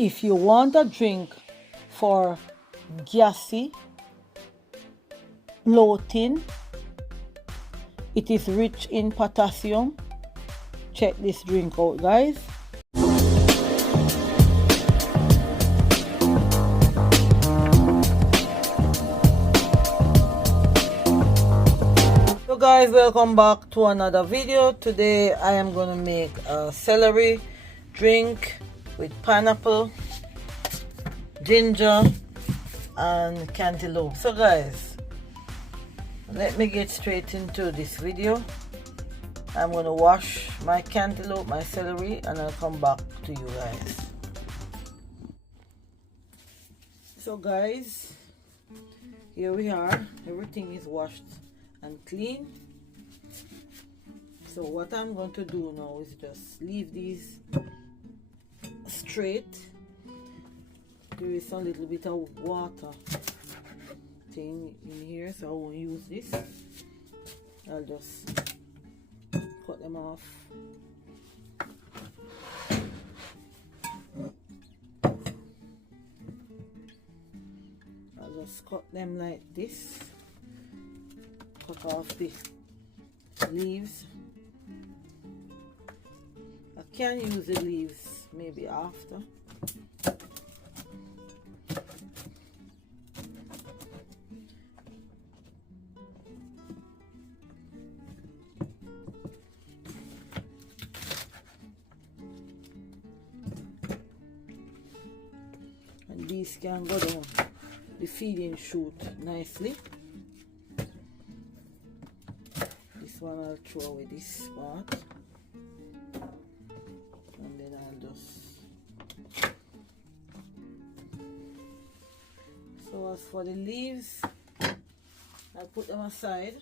If you want a drink for gassy, bloating, it is rich in potassium. Check this drink out, guys. So guys, welcome back to another video. Today I am going to make a celery drink with pineapple, ginger and cantaloupe. So guys, let me get straight into this video. I'm going to wash my cantaloupe, my celery, and I'll come back to you guys. So guys, here we are. Everything is washed and clean. So what I'm going to do now is just leave these straight. There is a little bit of water thing in here, so I won't use this. I'll just cut them off. I'll just cut them like this. Cut off the leaves. I can use the leaves maybe after. And these can go down the feeding chute nicely. This one I'll throw away this part. And then I'll just... So as for the leaves, I'll put them aside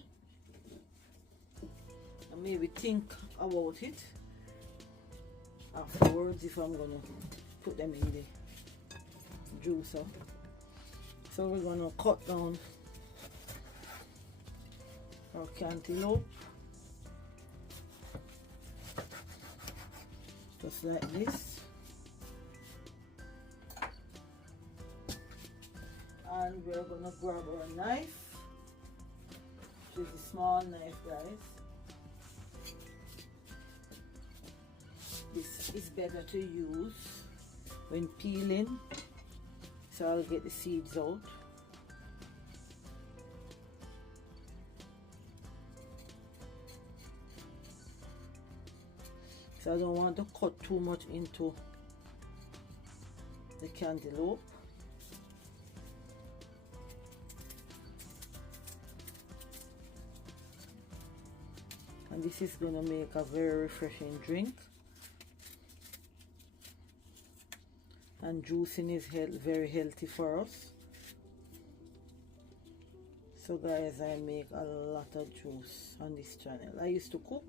and maybe think about it afterwards if I'm gonna put them in the juicer. So we're gonna cut down our cantaloupe just like this, and we're gonna grab our knife, which is a small knife, guys. This is better to use when peeling, so I'll get the seeds out. So I don't want to cut too much into the cantaloupe. And this is going to make a very refreshing drink. And juicing is very healthy for us. So guys, I make a lot of juice on this channel. I used to cook,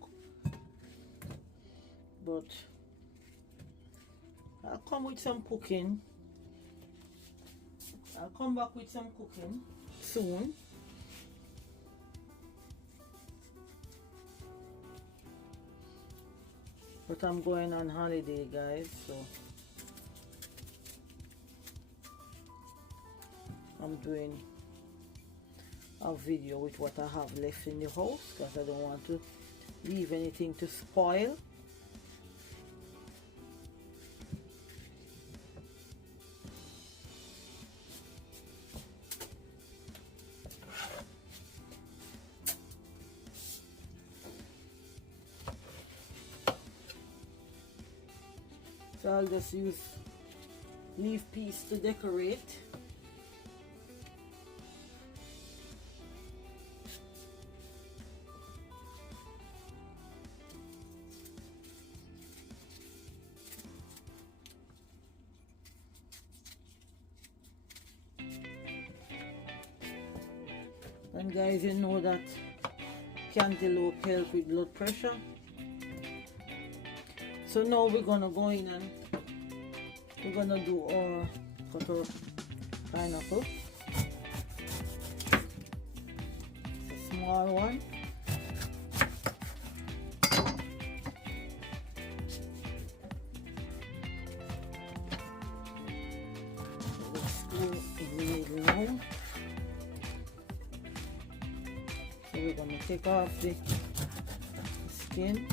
but I'll come with some cooking. I'll come back with some cooking soon. But I'm going on holiday, guys, so I'm doing a video with what I have left in the house because I don't want to leave anything to spoil. So I'll just use leaf piece to decorate. And guys, you know that cantaloupe helps with blood pressure. So now we're gonna go in and we're gonna do our cut our pineapple. It's a small one. in the middle now. So we're going to take off the skin.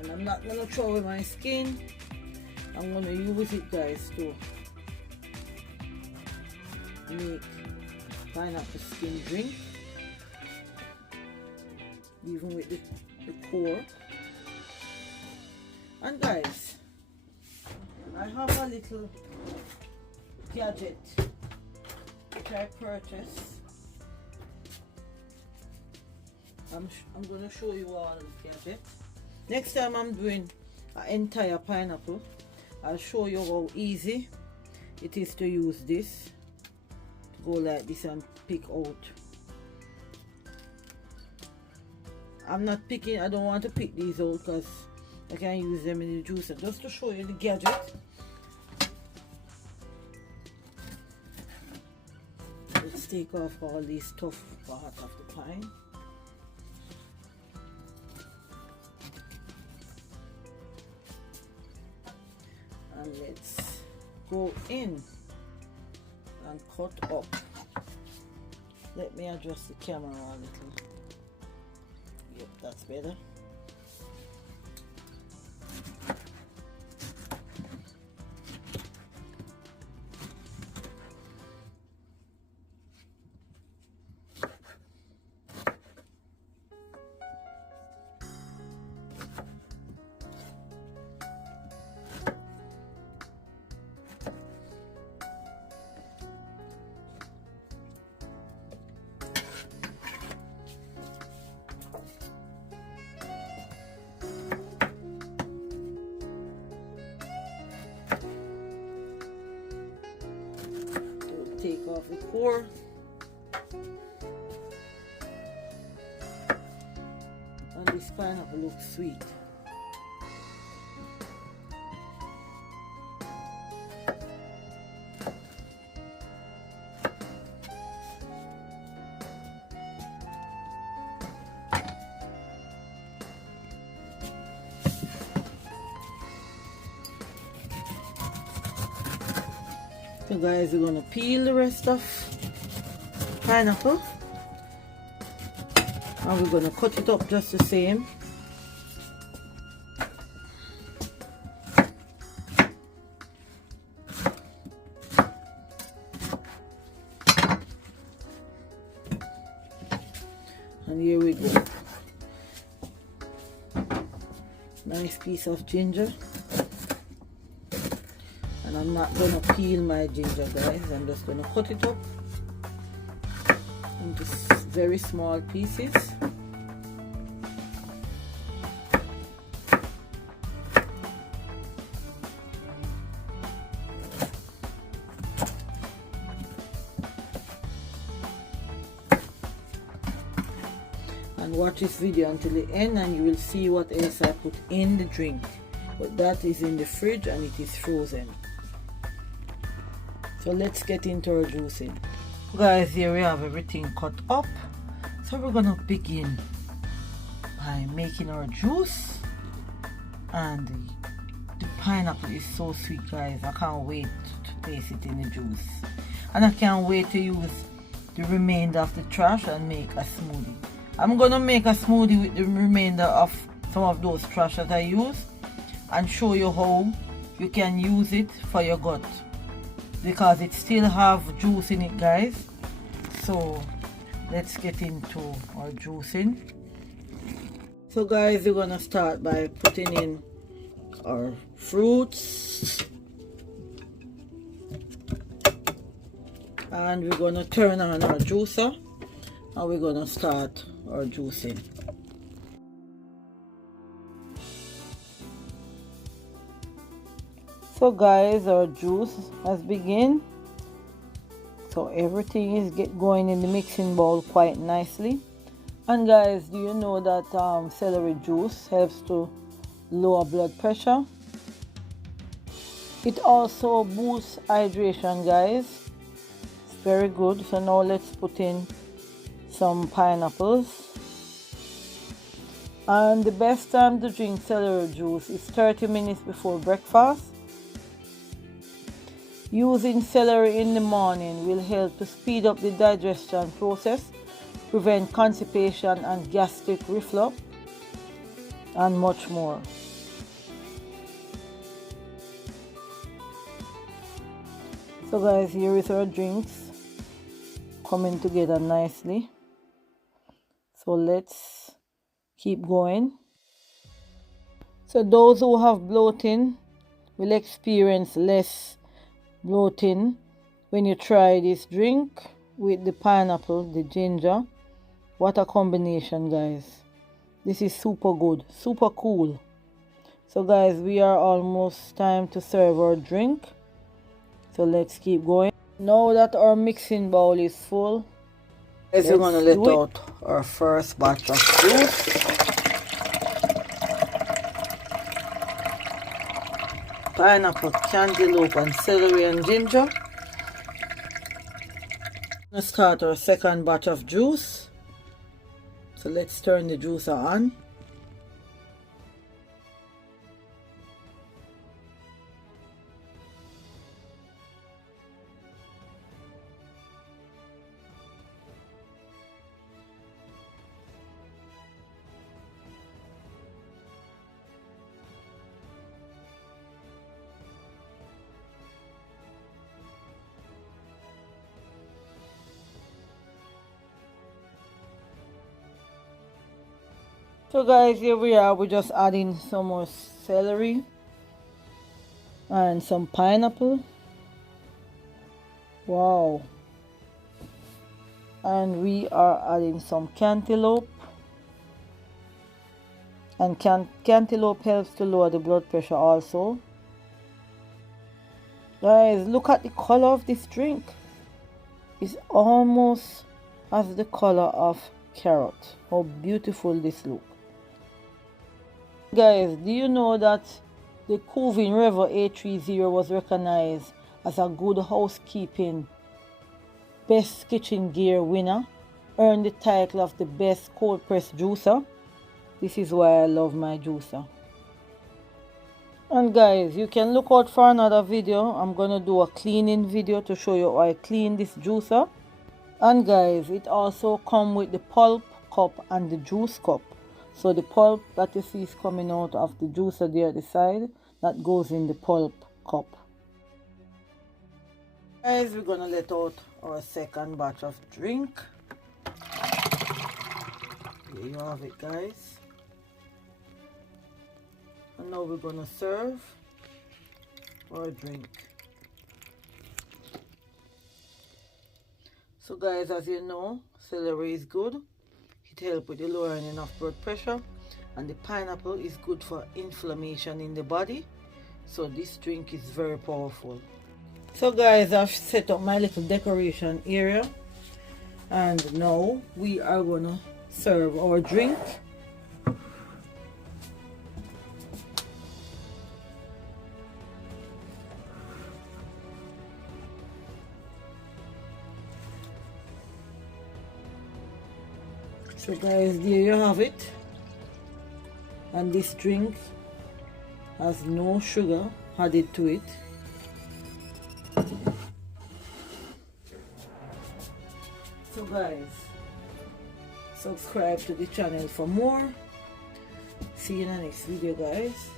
And I'm not going to throw away my skin. I'm going to use it, guys, to make pineapple skin drink, even with the core. And guys, I have a little gadget which I purchased. I'm going to show you all the gadget. Next time I'm doing an entire pineapple, I'll show you how easy it is to use this. To go like this and pick out. I'm not picking, I don't want to pick these out because I can use them in the juicer. Just to show you the gadget. Let's take off all these tough part of the pine. And let's go in and cut up. Let me adjust the camera a little. Yep, that's better. Take off the core. And this pineapple looks sweet. So guys, we're gonna peel the rest of pineapple and we're gonna cut it up just the same. And here we go. Nice piece of ginger. And I'm not going to peel my ginger, guys. I'm just going to cut it up into very small pieces. And watch this video until the end and you will see what else I put in the drink. But that is in the fridge and it is frozen. So let's get into our juicing. Guys, here we have everything cut up. So we're gonna begin by making our juice. And the pineapple is so sweet, guys. I can't wait to taste it in the juice. And I can't wait to use the remainder of the trash and make a smoothie. I'm gonna make a smoothie with the remainder of some of those trash that I use and show you how you can use it for your gut, because it still have juice in it, guys. So let's get into our juicing. So guys, we're gonna start by putting in our fruits and we're gonna turn on our juicer and we're gonna start our juicing. So guys, our juice has begun. So everything is going in the mixing bowl quite nicely. And guys, do you know that celery juice helps to lower blood pressure? It also boosts hydration, guys. It's very good. So now let's put in some pineapples. And the best time to drink celery juice is 30 minutes before breakfast. Using celery in the morning will help to speed up the digestion process, prevent constipation and gastric reflux, and much more. So guys, here is our drinks coming together nicely. So let's keep going. So those who have bloating will experience less bloating when you try this drink with the pineapple, the ginger. What a combination, guys. This is super good, super cool. So guys, we are almost time to serve our drink. So let's keep going. Now that our mixing bowl is full, we're gonna let out our first batch of juice. Pineapple, cantaloupe, and celery and ginger. Let's start our second batch of juice. So let's turn the juicer on. So guys, here we are. We're just adding some more celery and some pineapple. Wow. And we are adding some cantaloupe. And cantaloupe helps to lower the blood pressure also. Guys, look at the color of this drink. It almost has the color of carrot. How beautiful this looks. Guys, do you know that the Covin River A30 was recognized as a Good Housekeeping Best Kitchen Gear winner, earned the title of the best cold press juicer? This is why I love my juicer. And guys, you can look out for another video. I'm gonna do a cleaning video to show you how I clean this juicer. And guys, it also comes with the pulp cup and the juice cup. So the pulp that you see is coming out of the juicer there at the side, that goes in the pulp cup. Guys, we're gonna let out our second batch of drink. Here you have it, guys. And now we're gonna serve our drink. So guys, as you know, celery is good. It helps with the lowering of blood pressure, and the pineapple is good for inflammation in the body. So this drink is very powerful. So guys, I've set up my little decoration area, and now we are gonna serve our drink. So guys, there you have it. And this drink has no sugar added to it. So guys, subscribe to the channel for more. See you in the next video, guys.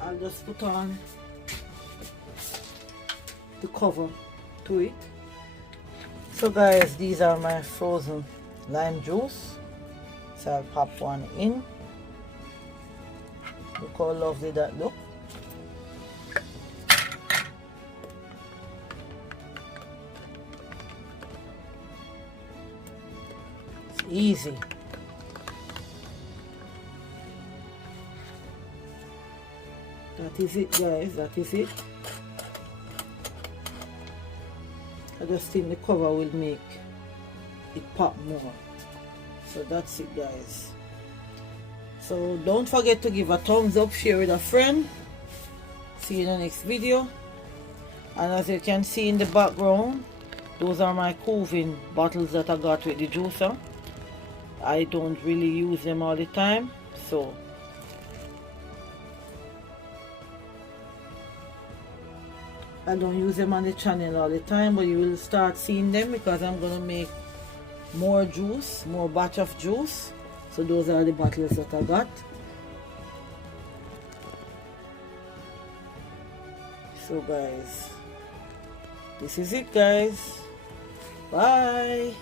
I'll just put on the cover to it. So guys, these are my frozen lime juice. So I'll pop one in. Look how lovely that looks. It's easy. That is it, guys. That is it. I just think the cover will make it pop more. So that's it, guys. So don't forget to give a thumbs up, share with a friend. See you in the next video. And as you can see in the background, those are my cooling bottles that I got with the juicer. I don't really use them all the time, so I don't use them on the channel all the time, but you will start seeing them because I'm gonna make more juice, more batch of juice. So those are the bottles that I got. So guys, this is it guys. Bye.